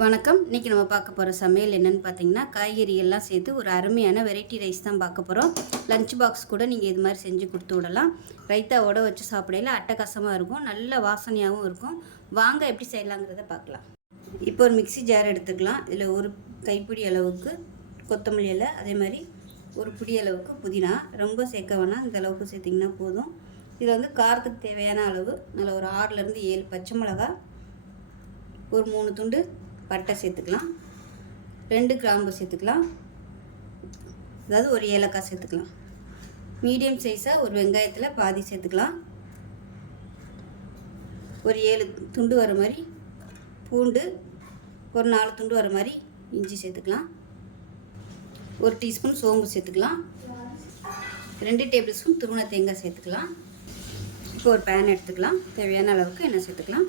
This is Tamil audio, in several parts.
வணக்கம். இன்றைக்கி நம்ம பார்க்க போகிற சமையல் என்னென்னு பார்த்தீங்கன்னா, காய்கறி எல்லாம் சேர்த்து ஒரு அருமையான வெரைட்டி ரைஸ் தான் பார்க்க போகிறோம். லஞ்ச் பாக்ஸ் கூட நீங்கள் இது மாதிரி செஞ்சு கொடுத்து விடலாம். ரைத்தாவோட வச்சு சாப்பிடையில அட்டகாசமாக இருக்கும், நல்ல வாசனையாகவும் இருக்கும். வாங்க எப்படி செய்யலாங்கிறத பார்க்கலாம். இப்போ ஒரு மிக்ஸி ஜார் எடுத்துக்கலாம். இதில் ஒரு கைப்பிடி அளவுக்கு கொத்தமல்லி இலை, அதே மாதிரி ஒரு பிடி அளவுக்கு புதினா. ரொம்ப சேர்க்க வேணாம், இந்த அளவுக்கு சேர்த்திங்கன்னா போதும். இதில் வந்து காரத்துக்கு தேவையான அளவு நல்ல ஒரு 6லேருந்து 7 பச்சை மிளகா, ஒரு 3 துண்டு பட்டை சேர்த்துக்கலாம், 2 கிராம்பு சேர்த்துக்கலாம், அதாவது ஒரு ஏலக்காய் சேர்த்துக்கலாம். மீடியம் சைஸாக ஒரு வெங்காயத்தில் பாதி சேர்த்துக்கலாம். ஒரு 7 துண்டு வர மாதிரி பூண்டு, ஒரு 4 துண்டு வர மாதிரி இஞ்சி சேர்த்துக்கலாம். ஒரு டீஸ்பூன் சோம்பு சேர்த்துக்கலாம். 2 டேபிள் ஸ்பூன் துருவன தேங்காய் சேர்த்துக்கலாம். இப்போ ஒரு பேன் எடுத்துக்கலாம். தேவையான அளவுக்கு எண்ணெய் சேர்த்துக்கலாம்.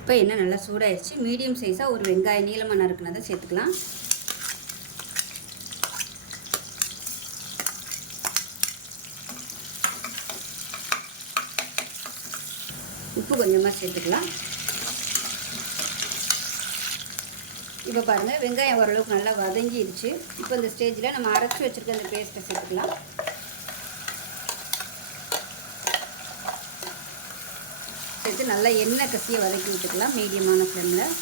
இப்போ எண்ணெய் நல்லா சூடாகிடுச்சு. மீடியம் சைஸாக ஒரு வெங்காயம் நீளமாக நறுக்குனதை சேர்த்துக்கலாம். உப்பு கொஞ்சமாக சேர்த்துக்கலாம். இப்போ பாருங்கள், வெங்காயம் ஓரளவுக்கு நல்லா வதங்கிடுச்சு. இப்போ இந்த ஸ்டேஜில் நம்ம அரைச்சி வச்சுருக்க அந்த பேஸ்ட்டை சேர்த்துக்கலாம். சேர்த்து நல்லா எண்ணெய் கசியை வதக்கி விட்டுக்கலாம் மீடியமான ஃப்ளேமில்.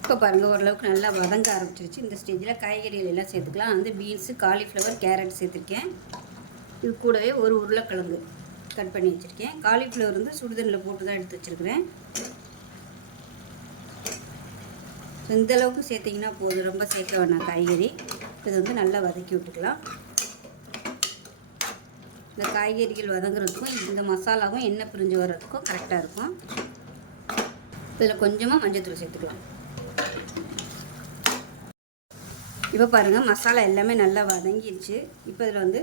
இப்போ பாருங்கள், ஓரளவுக்கு நல்லா வதங்க ஆரம்பிச்சிருச்சு. இந்த ஸ்டேஜில் காய்கறிகள் எல்லாம் சேர்த்துக்கலாம். நான் வந்து பீன்ஸு, காலிஃப்ளவர், கேரட் சேர்த்துருக்கேன். இது கூடவே ஒரு உருளைக்கிழங்கு கட் பண்ணி வச்சுருக்கேன். காலிஃப்ளவர் வந்து சுடுதண்ணில் போட்டு தான் எடுத்து வச்சுருக்கிறேன். இந்தளவுக்கு சேர்த்திங்கன்னா போதும், ரொம்ப சேர்க்க வேணாம் காய்கறி. இது வந்து நல்லா வதக்கி விட்டுக்கலாம். இந்த காய்கறிகள் வதங்குறதுக்கும் இந்த மசாலாவும் எண்ணெய் பிரிஞ்சு வர்றதுக்கும் கரெக்டாக இருக்கும். இதில் கொஞ்சமாக மஞ்சள்தூள் சேர்த்துக்கலாம். இப்போ பாருங்கள், மசாலா எல்லாமே நல்லா வதங்கிடுச்சு. இப்போ இதில் வந்து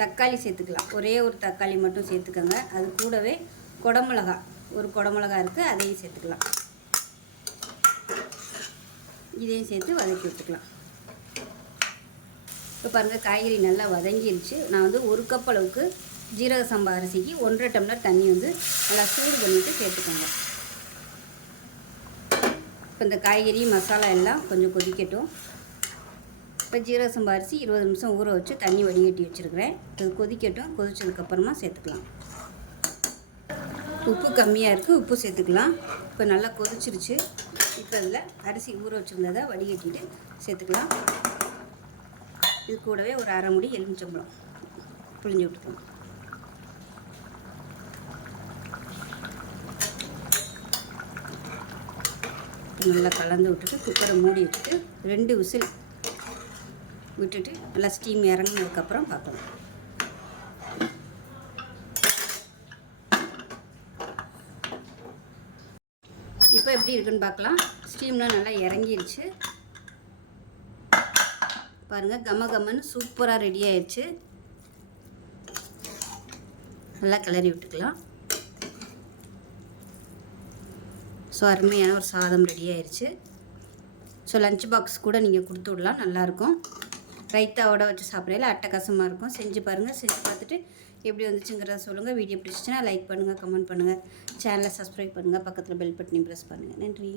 தக்காளி சேர்த்துக்கலாம். ஒரே ஒரு தக்காளி மட்டும் சேர்த்துக்கோங்க. அது கூடவே குடமிளகா, ஒரு குடமிளகா இருக்குது, அதையும் சேர்த்துக்கலாம். இதையும் சேர்த்து வதக்கி விட்டுக்கலாம். இப்போ பாருங்கள், காய்கறி நல்லா வதங்கிடுச்சு. நான் வந்து 1 கப் அளவுக்கு ஜீரக சம்பா அரிசிக்கு 1.5 டம்ளர் தண்ணி வந்து நல்லா சூடு பண்ணிவிட்டு சேர்த்துக்கோங்க. இப்போ இந்த காய்கறி மசாலா எல்லாம் கொஞ்சம் கொதிக்கட்டும். இப்போ ஜீரக சம்பா அரிசி 20 நிமிஷம் ஊற வச்சு தண்ணி வடிகட்டி வச்சுருக்கிறேன். இது கொதிக்கட்டும். கொதிச்சதுக்கப்புறமா சேர்த்துக்கலாம். உப்பு கம்மியாக இருக்குது, உப்பு சேர்த்துக்கலாம். இப்போ நல்லா கொதிச்சிருச்சு. இப்போ இதில் அரிசி ஊற வச்சுருந்ததை வடிகட்டிட்டு சேர்த்துக்கலாம். இது கூடவே ஒரு அரை முடி எலுமிச்சம்பழம் புழிஞ்சு விட்டுக்கலாம். நல்லா கலந்து விட்டுட்டு குக்கரை மூடி வச்சுட்டு 2 விசில் விட்டுட்டு நல்லா ஸ்டீம் இறங்கினதுக்கப்புறம் பார்க்கலாம். இப்போ எப்படி இருக்குன்னு பார்க்கலாம். ஸ்டீம்லாம் நல்லா இறங்கிடுச்சு. பாருங்கள், கமன்னு சூப்பராக ரெடி ஆயிடுச்சு. நல்லா கிளறி விட்டுக்கலாம். ஸோ அருமையான ஒரு சாதம் ரெடி ஆயிடுச்சு. ஸோ லஞ்ச் பாக்ஸ் கூட நீங்கள் கொடுத்து விடலாம், நல்லாயிருக்கும். ரைத்தாவோட வச்சு சாப்பிட்றதுல அட்டகாசமாக இருக்கும். செஞ்சு பாருங்கள். செஞ்சு பார்த்துட்டு எப்படி வந்துச்சுங்கிறத சொல்லுங்கள். வீடியோ பிடிச்சிச்சுன்னா லைக் பண்ணுங்கள், கமெண்ட் பண்ணுங்கள், சேனலை சப்ஸ்கிரைப் பண்ணுங்கள், பக்கத்தில் பெல் பட்டனையும் ப்ரெஸ் பண்ணுங்கள். நன்றி.